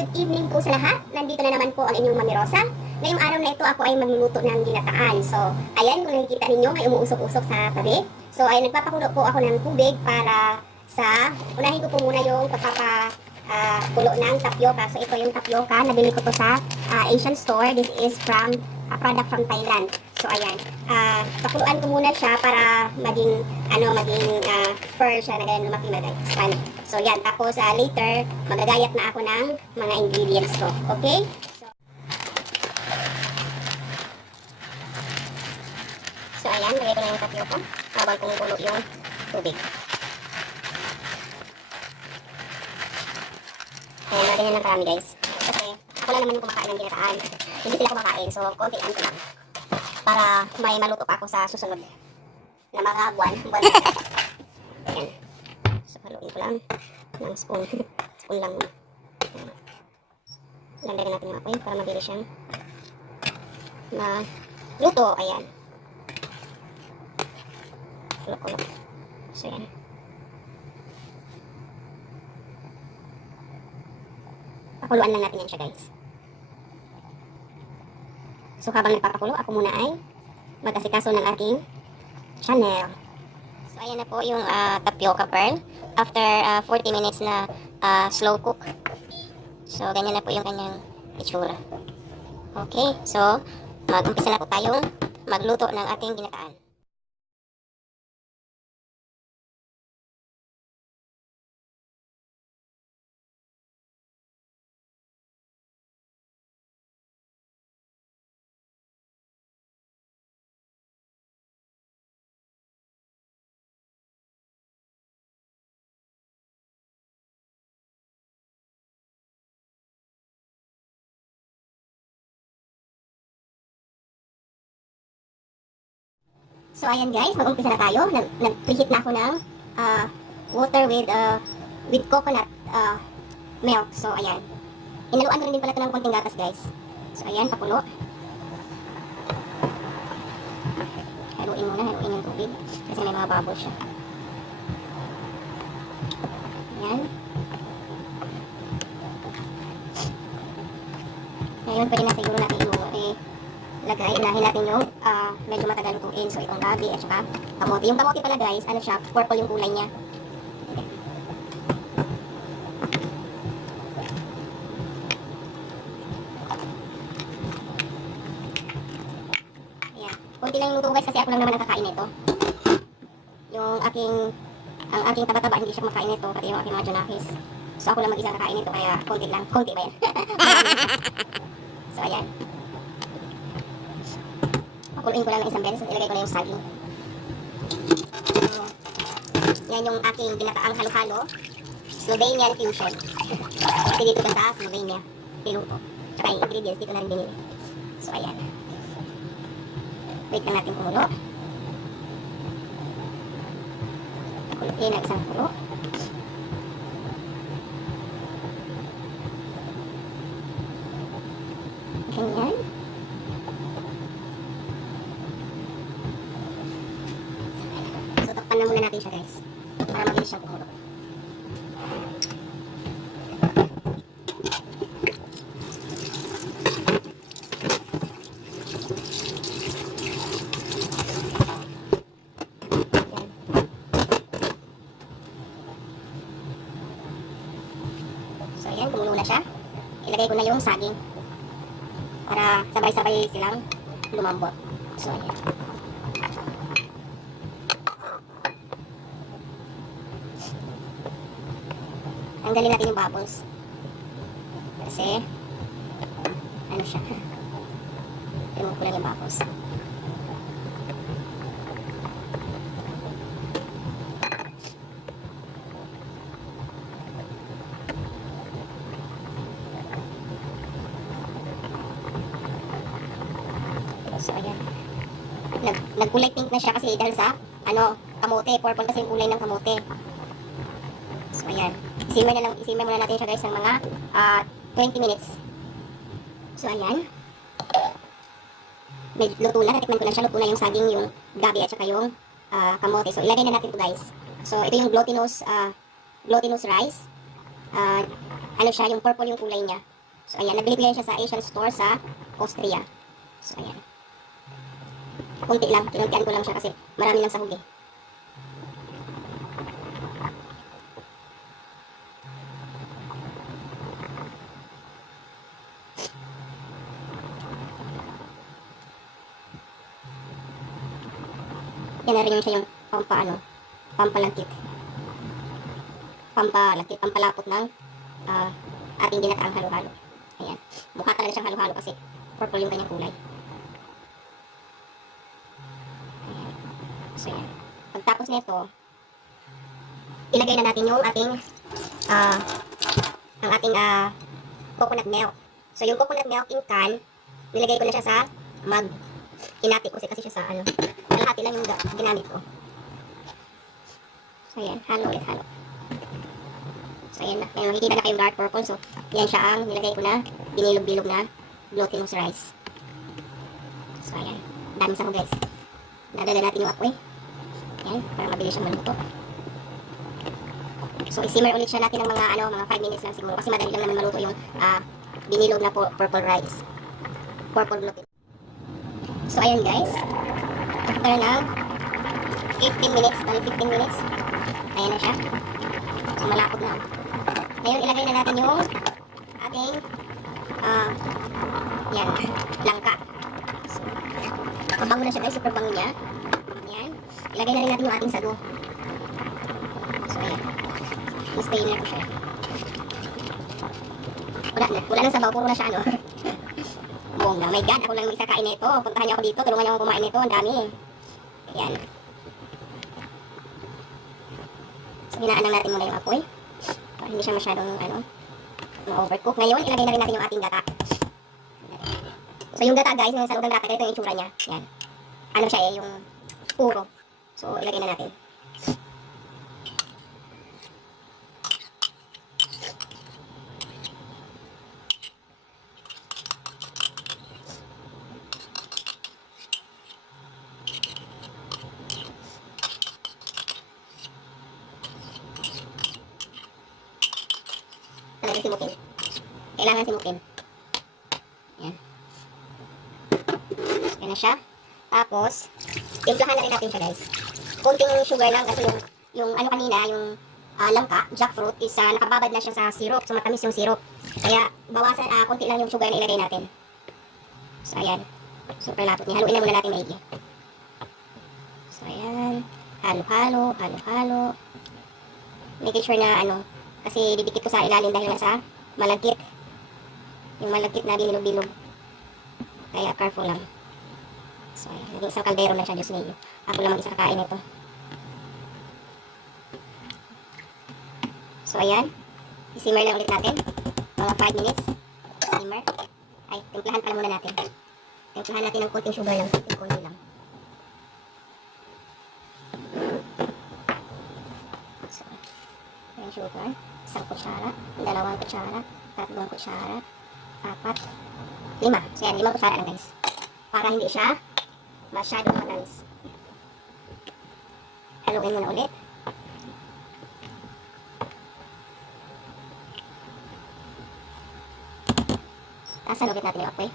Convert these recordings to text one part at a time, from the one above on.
good evening po sa lahat. Nandito na naman po ang inyong Mami Rosa. Ngayong araw na ito ako ay magluluto ng ginataan. So, ayan, kung nakikita ninyo, may umuusok-usok sa tabi. So, ay nagpapakulo po ako ng tubig para sa, unahin ko po muna yung pagpapakulo ng tapioca. So, ito yung tapioca. Nabili ko to sa Asian store. This is from a product from Thailand. So, ayan. Pakuluan ko muna siya para maging fur siya na ganyan lumaki mag-expand. So, yan. Tapos, later, magagayat na ako ng mga ingredients ko. Okay? So, ayan. Lagay ko na yung tapioca habang kumukulo yung tubig. Ayan, lagyan na ng karami, guys. Kasi, ako lang naman yung kumakain ng ginataan. Hindi sila kumakain. So, konti-an ko lang. Para may maluto pa ako sa susunod na mga buwan. Ayan. So, haluin ko lang ng spoon. Spoon lang muna. Lagyan natin yung apoy para mabilis siyang maluto. Ayan. Kulok-kulok. So, ayan. Pakuluan lang natin yan siya, guys. So, habang nagpapakulo, ako muna ay mag-asikaso ng aking channel. So, ayan na po yung tapioca pearl. After 40 minutes na slow cook. So, ganyan na po yung kanyang itsura. Okay, so, mag-umpisa na po tayong magluto ng ating ginataan. So, ayan guys, mag-umpisa na tayo. Nag-preheat na ako ng water with coconut milk. So, ayan. Inaluan ko rin din pala ito ng konting gatas, guys. So, ayan, pakulo. Haluin muna, haluin yung tubig. Kasi may mga bubbles siya. Ayan. Ngayon, pwede na siguro natin lagay. Ilahin natin yung medyo matagal lutuin. So, itong gabi at saka kamote. Yung kamote pala, guys, ano siya, purple yung kulay niya. Okay. Ayan. Kunti lang yung luto, guys, kasi ako lang naman ang kakain nito. Ang aking taba-taba, hindi siya kumakain nito, pati yung aking mga junakis. So, ako lang mag-isa kakain nito, kaya konti lang. Konti ba yan? So, ayan. Pakuluin ko lang ng isang beses at ilagay ko na yung saging. So, yan yung aking ginataang halo-halo. Slovenian fusion. Kasi dito ka sa Slovenia. Piluto. Tsaka yung ingredients dito na rin binili. So, ayan. Wait lang natin kumulo. Pakuluin ang isang kulo. Ganyan. Takpan na muna natin siya, guys, para mabilis siyang kumulo. So ayan, kumulo na siya. Ilagay ko na yung saging para sabay-sabay silang lumambot. So ayan. Tanggalin natin yung bubbles. Kasi, ano siya. Remove ko lang yung bubbles. So, ayan. Nagkulay pink na siya kasi dahil sa, kamote. Purple kasi yung kulay ng kamote. So, ayan. Isimay muna natin siya, guys, ng mga 20 minutes. So, ayan. May luto na. Natikman ko na siya. Luto na yung saging, yung gabi at saka yung kamote. So, ilagay na natin ito, guys. So, ito yung glutinous rice. Ano siya, yung purple yung kulay niya. So, ayan. Nabili ko yan siya sa Asian store sa Austria. So, ayan. Kunti lang. Kinuntian ko lang siya kasi marami lang sahog eh. Yan na rin yung siya yung pampalagkit. Pampalapot ng ating ginataang halo-halo. Ayan. Mukha talaga siyang halo-halo kasi purple yung kanyang kulay. Ayan. So, yan. Pagtapos nito, ilagay na natin yung ating coconut milk. So, yung coconut milk in can, nilagay ko na siya sa mug. Hinati ko kasi siya sa kalahati lang yung ginamit ko. So, yan. Halo ulit, halo. So, ayan na. May makikita na kayong dark purple. So, yan siya ang nilagay ko na binilog-bilog na glutinous rice. So, ayan. Dami sa ko, guys. Dadala natin yung apoy. Ayan. Para mabilis siyang maluto. So, isimmer ulit siya natin ng mga 5 minutes lang siguro. Kasi madali lang naman maluto yung binilog na purple rice. Purple gluten. So, ayan guys. After ng 15 minutes, 15 minutes. Ayan na siya. So, malapot na. Ngayon, ilagay na natin yung ating yan, langka. So, mabango na siya guys. Super bango niya. Ayan. Ilagay na rin natin yung ating sago. So, ayan. I-stay na ko siya. Wala nang sabaw. Puro na siya, bongga. My God, ako lang mag-isa kain nito. Puntahan niyo ako dito. Tulungan niyo ako kumain nito. Ang dami. Ayan. So, hinaan lang natin muna yung apoy. Para hindi siya masyadong, ma-overcook. Ngayon, ilagay na rin natin yung ating gata. So, yung gata, guys, sa loob ng gata, ito yung itsura niya. Ayan. Ano siya yung puro. So, ilagay na natin. Talaga simukin. Kailangan simukin. Ayan. Ayan na siya. Tapos, timplahan na rin natin siya guys. Konting sugar lang kasi yung kanina, yung langka, jackfruit, is nakababad na siya sa syrup. So, matamis yung syrup. Kaya, bawasan, konti lang yung sugar na ilagay natin. So, ayan. Super lapot niya. Haluin na muna natin maigi. So, ayan. Halo-halo, halo-halo. Make sure na kasi didikit ko sa ilalim dahil nasa malagkit. Yung malagkit na bilog-bilog. Kaya careful lang. So, ayan. Naging isang kaldero na siya, Diyos niyo. Ako lang mag-isa kakain ito. So, ayan. I-simmer lang ulit natin. Mga 5 minutes. Simmer. Ay, timplahan pala muna natin. Timplahan natin ng konting sugar lang. Konti lang. So, ayan sugar. 1 kutsara, 2 kutsara, 3 kutsara, 4, 5. So yan, 5 kutsara lang guys. Para hindi siya masyadong matamis. Haluin mo na ulit. Tapos halugit natin yung apoy.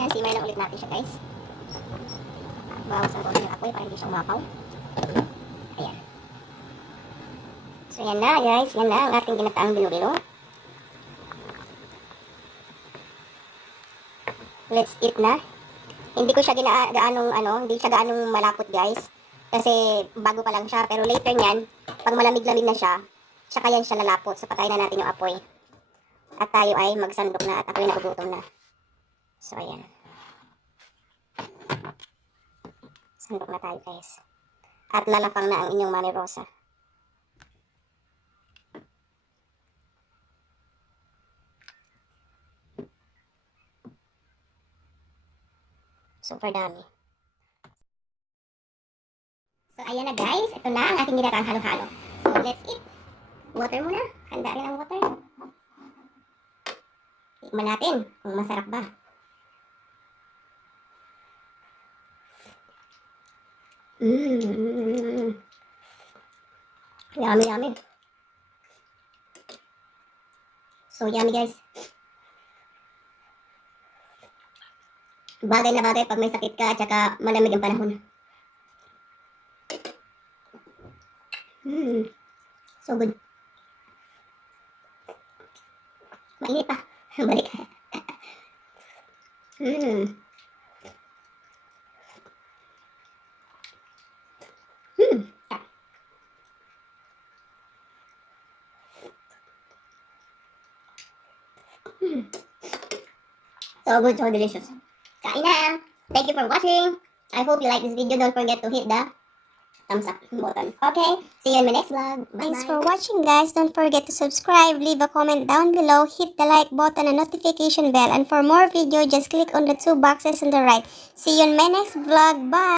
Yan, simmer lang ulit natin siya guys. Bawas ang konti ng apoy para hindi siya umapaw. Ayan. So yan na guys, yan na ang ating ginataang bilo-bilo. Let's eat na. Hindi ko siya hindi siya gaanong malapot guys. Kasi bago pa lang siya, pero later niyan, pag malamig-lamig na siya, saka yan siya lalapot. So patayin na natin yung apoy. At tayo ay magsandok na at ako'y nagugutom na. So, ayan. Sandok na tayo, guys. At lalapang na ang inyong Mami Rosa. Super dami. So, ayan na, guys. Ito na ang ating ginataang halo-halo. So, let's eat. Water muna. Handa rin ang water. Tikman natin kung masarap ba. Mmm. Yummy, yummy. So yummy, guys. Bagay na bagay pag may sakit ka at saka malamig ang panahon. So good. Mainit pa. Balik. Mmm. So good, so delicious. Kain na! Thank you for watching. I hope you like this video. Don't forget to hit the thumbs up button. Okay, see you in my next vlog. Bye-bye. Thanks for watching, guys. Don't forget to subscribe, leave a comment down below, hit the like button and notification bell. And for more video, just click on the two boxes on the right. See you in my next vlog. Bye!